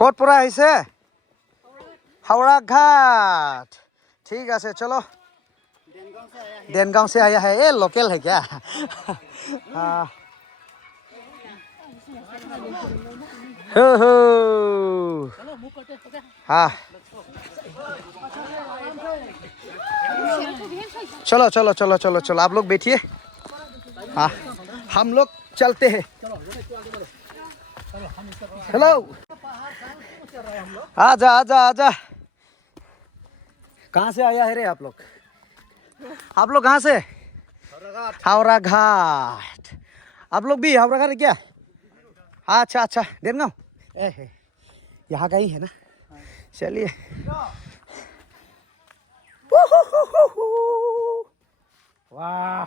ক'ত পৰা আহিছে? हावड़ा घाट। ठीक है चलो। देनगांव से आया है। ये लोकल है क्या? हाँ हाँ चलो चलो चलो चलो चलो आप लोग बैठिए। हाँ हम लोग चलते हैं। हेलो आजा आजा आजा। कहाँ से आया है रे आप लोग? आप लोग कहाँ से? हावड़ा घाट। आप लोग भी हावड़ा घाट है क्या? अच्छा अच्छा देनगांव यहाँ का ही है ना। चलिए वाह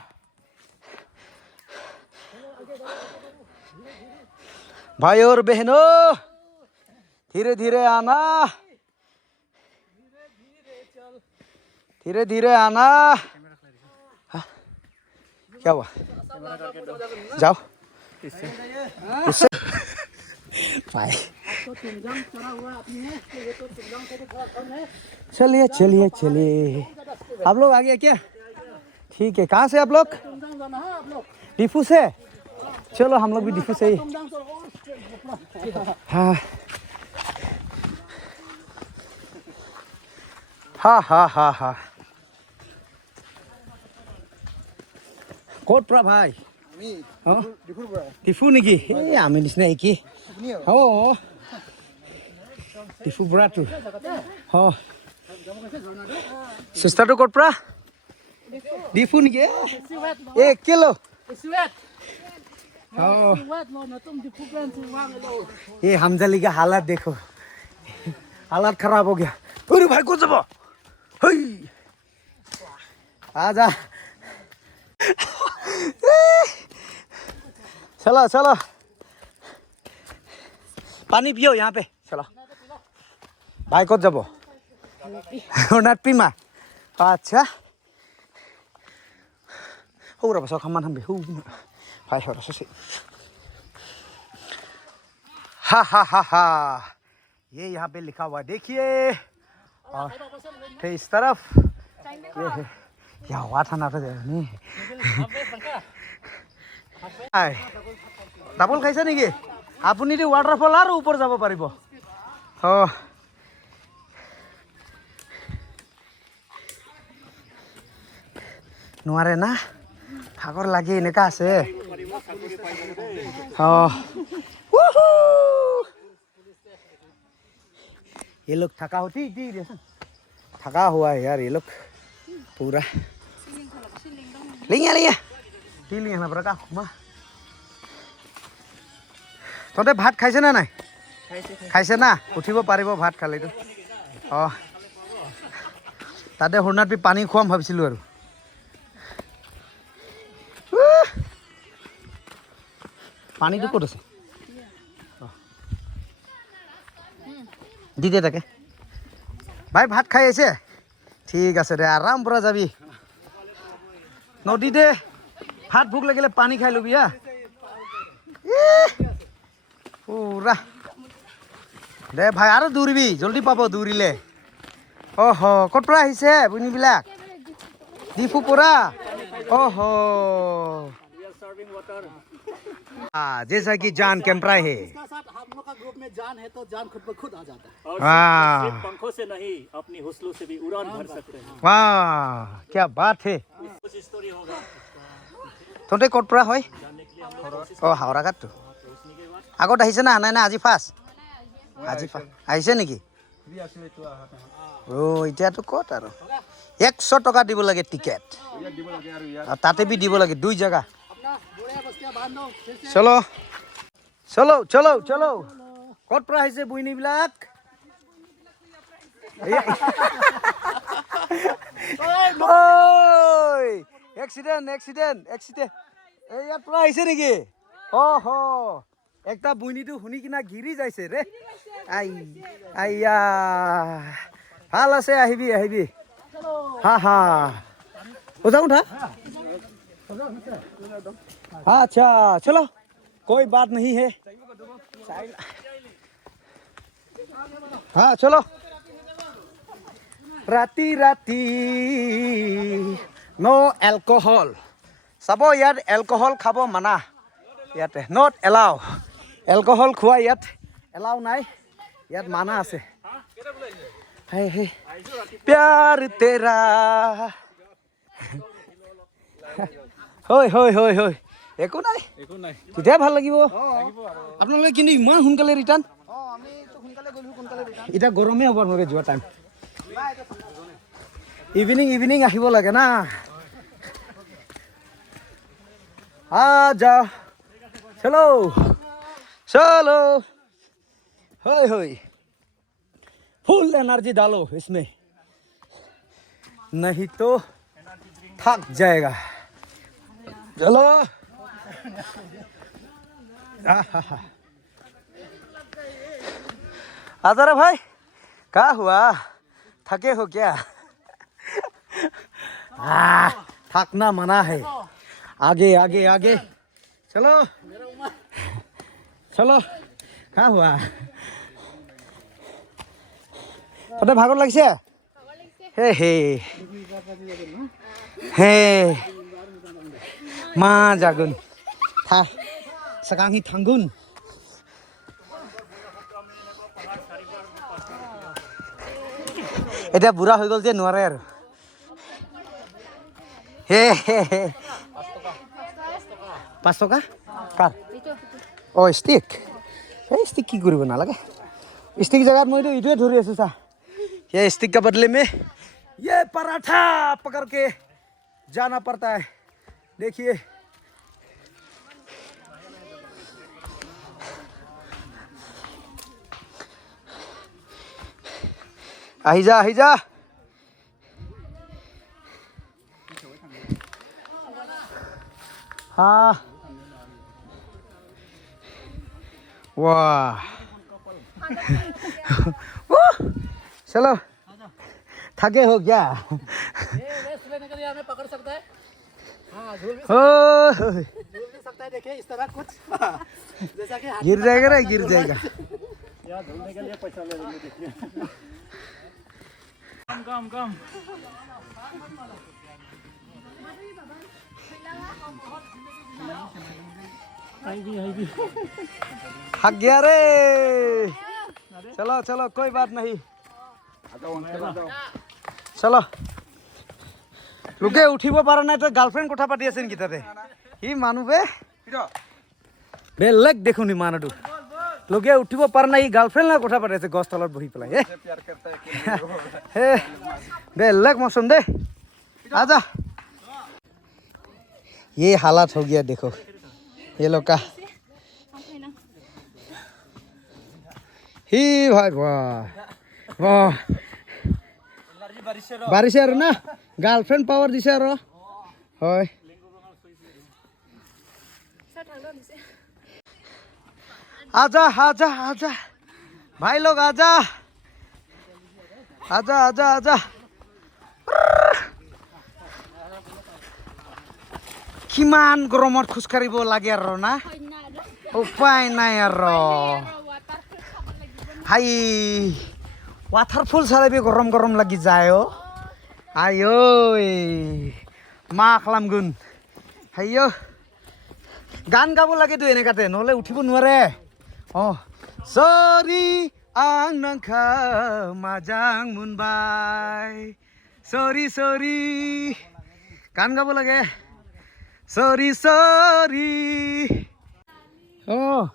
भाई और बहनों धीरे धीरे आना, धीरे धीरे आना। हाँ? क्या हुआ? जाओ इससे भाई चलिए चलिए चलिए। आप लोग आ गए क्या? ठीक है। कहाँ से आप लोग? डिफू से। चलो हम लोग भी डिफू से ही। हाँ हाँ हाँ हाँ हाँ ক'ত পৰা ভাই? ডিফু নেকি? এই আমি নিচিনা একেই। অঁ ডিফু বৰাটো। অঁ চিষ্টাৰটো ক'ত পৰা? ডিফু নেকি? এই কিলো ये हमजली का हालत देखो, हालत खराब हो गया। अरे भाई को जब आजा चलो चलो पानी पियो यहाँ पे। चलो भाई को जब नाट पीमा। अच्छा हो रहा बस खामान हम भी हो भाई हो रहा से। हा हा हा हा ये यहाँ पे लिखा हुआ देखिए। और फिर इस तरफ ये है क्या हुआ था ना तो नहीं ডাবল খাইছে নেকি আপুনি? ৱাটাৰফল আৰু ওপৰ যাব পাৰিব। অঁ নোৱাৰে না ভাগৰ লাগি এনেকা আছে। অঁ ये लोग थका होती थका हुआ है यार ये लोग पूरा। लिया लिया लिया ना बरका मा तोते भात खाइছে না নাই? খাইছে না উঠিব পাৰিব ভাত খালেতো। অঁ তাতে হৰ্ণাত পানী খুৱাম ভাবিছিলোঁ আৰু। পানীটো ক'ত আছে? দি দে তাকে। ভাই ভাত খাই আছে? ঠিক আছে দে আৰাম পৰা যাবি নদীতে। ভাত ভোক লাগিলে পানী খাই ল'বি হা। পুৰা দে ভাই আৰু দৌৰিবি জলদি পাব দৌৰিলে। অহ ক'ত পৰা আহিছে বুনিবিলাক? ডিফু পৰা। অহ जैसा कि जान कैंपरा है। हम लोग का ग्रुप में जान है तो जान खुद ब खुद आ जाता है। और सिर्फ पंखों से नहीं अपनी हौसलों से भी उड़ान भर सकते हैं। वाह क्या बात है। कुछ स्टोरी होगा। तोते ক'ত পৰা হয়? অঁ হাওৰা ঘাটটো আগত আহিছে না নাই না আজি ফাৰ্ষ্ট? আজি আহিছে নেকি? অঁ এতিয়াতো ক'ত আৰু 100 টকা দিব লাগে টিকেট। তাতে বি দিব লাগে দুই জায়গা। চলো চলো চলো চলো ক'ত পৰা আহিছে বুইনীবিলাক? এক্সিডেণ্ট এক্সিডেণ্ট এক্সিডেণ্ট এই ইয়াৰ পৰা আহিছে নেকি? অহ একটা বুইনীটো শুনি কিনা গিৰি যাইছে ৰে। আই আইয়া ভাল আছে আহিবি আহিবি। হা হা उठा उठा। अच्छा चलो कोई बात नहीं है। हाँ चलो राति राति नो एलकोहल চাব ইয়াত এলকহল খাব মানা ইয়াতে নট এলাও এলকহল খোৱা ইয়াত এলাও নাই ইয়াত মানা আছে হে হে প্যাৰ তেৰা হয় হয় হয় হয় একো নাই তেতিয়া ভাল লাগিব আপোনালোকে কিন্তু ইমান সোনকালে ৰিটাৰ্ণ এতিয়া গৰমে হ'ব নোৱাৰে যোৱা টাইম ইভিনিং আহিব লাগে না आ जाओ चलो चलो होय होय फुल एनर्जी डालो इसमें नहीं तो थक जाएगा चलो आजारा भाई क्या हुआ थके हो क्या थकना मना है आगे आगे आगे चलो चलो क्या हुआ तोते भागत লাগিছে हे हे हे मा जागुन था सकांगी थांगुन এটা বুঢ়া হৈ গল যে নোৱাৰে আৰু হে হে হে 5 टका कार ओ स्टिक ए स्टिक की करिब ना लगे स्टिक जगह मैं तो इटुए धरि आछु सा ये स्टिक के बदले में ये पराठा पकड़ के जाना पड़ता है देखिए आही जा हाँ वाह चलो थके हो क्या रेस्ट लेने के लिए हमें पकड़ सकता है हाँ झूल भी सकता है देखिए इस तरह कुछ जैसा कि गिर जाएगा ना गिर जाएगा यार झूलने के लिए पैसा ले लेंगे देखिए कम हक गया रे चलो चलो कोई बात नहीं चलो लोके उठिब पारा ना तो गार्लफ्रेंड कथा पाति আছে নেকি তাতে ই মানুহ বেলেগ দেখুন ই মানুহটো লোকে উঠিব পাৰা নাই গার্লফ্রেন্ড না কথা পাতি আছে গছ তলত বহি পেলাই হে বেলেগ মৌसम दे आजा ये हालत हो गया देखो ये लोग का ही भाई वाह वाह बारिश आरो ना गार्लफ्रेंड पावर दिसे आरो হয় आजा आजा आजा भाई लोग आजा आजा आजा आजा किमान गरमत खुसकारिब लागे आरो ना उपाय নাই आरो हाय वाटारफल सालायबे गरम गरम लागि जायो आयो मा खालामगोन हायो गान गाबो लागे दो एनेकाते नहले उठिब नुवारे अ सरि आं नोंखौ मोजां मोनबाय सरि सरि गान गाबो लागे सरि सरि Oh,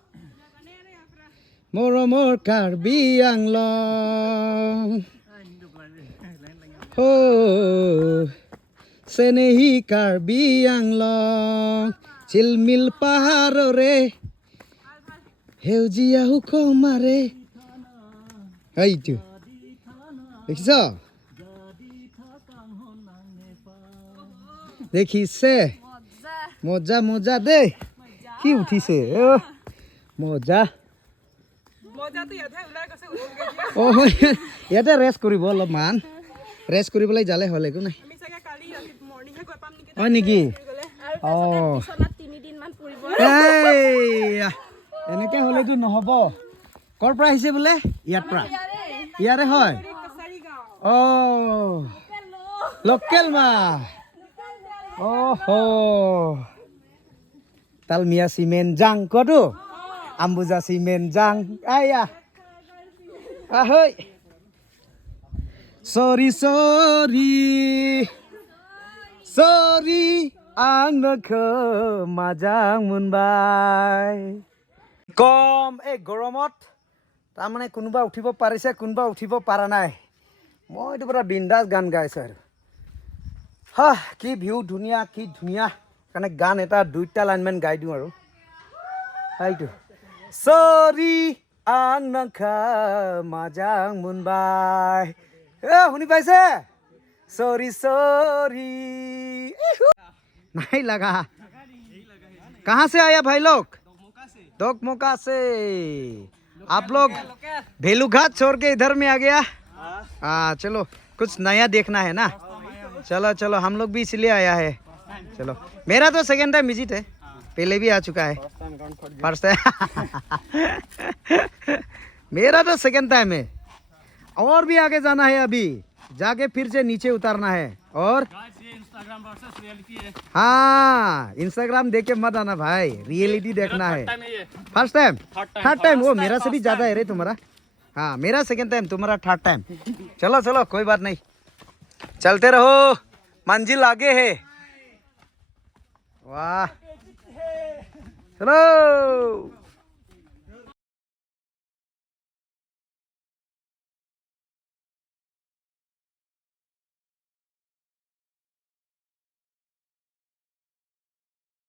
more Karbi Anglong. Oh, senehi Karbi Anglong. Chilmil paharo re. Heujia hukomare. Hai tu. Dekhiso? Dekhise. Moja de. কি উঠিছে মজা ও ইয়াতে ৰেষ্ট কৰিব অলপমান ৰেষ্ট কৰিবলৈ যালে হ'ল একো নাই হয় নেকি এনেকে হ'লেতো নহ'ব কৰ পৰা আহিছে বোলে ইয়াৰ পৰা ইয়াৰে হয় অ' লোকেল মাছ অ'হ তালমিয়া চিমেণ্ট জাং কোৱাটো আম্বুজা চিমেণ্ট জাং আয়া ahoi sorry ang majang munbai কম এই গৰমত তাৰমানে কোনোবা উঠিব পাৰিছে কোনোবা উঠিব পৰা নাই মইতো পুৰা বিন্দাছ গান গাইছোঁ আৰু হা কি ভিউ ধুনীয়া কি ধুনীয়া কাৰণে গান এটা দুইটা লাইনমান গাই দিওঁ আৰু এইটো সৰি আং নখা মাজাং মুনবাই শুনি পাইছে সরি नहीं लगा कहाँ से आया भाई लोग दोकमोका से आप लोग भेलूघाट छोड़ के इधर में आ गया हाँ चलो कुछ नया देखना है ना चलो चलो हम लोग भी इसलिए आया है चलो मेरा तो सेकेंड टाइम विजिट है पहले भी आ चुका है फर्स्ट टाइम मेरा तो सेकेंड टाइम है और भी आगे जाना है अभी जाके फिर से नीचे उतारना है और हाँ इंस्टाग्राम देख के मत आना भाई रियलिटी देखना है फर्स्ट टाइम थर्ड टाइम वो मेरा से भी ज्यादा है रे तुम्हारा हाँ मेरा सेकंड टाइम तुम्हारा थर्ड टाइम चलो चलो कोई बात नहीं चलते रहो मंजिल आगे है वाह चलो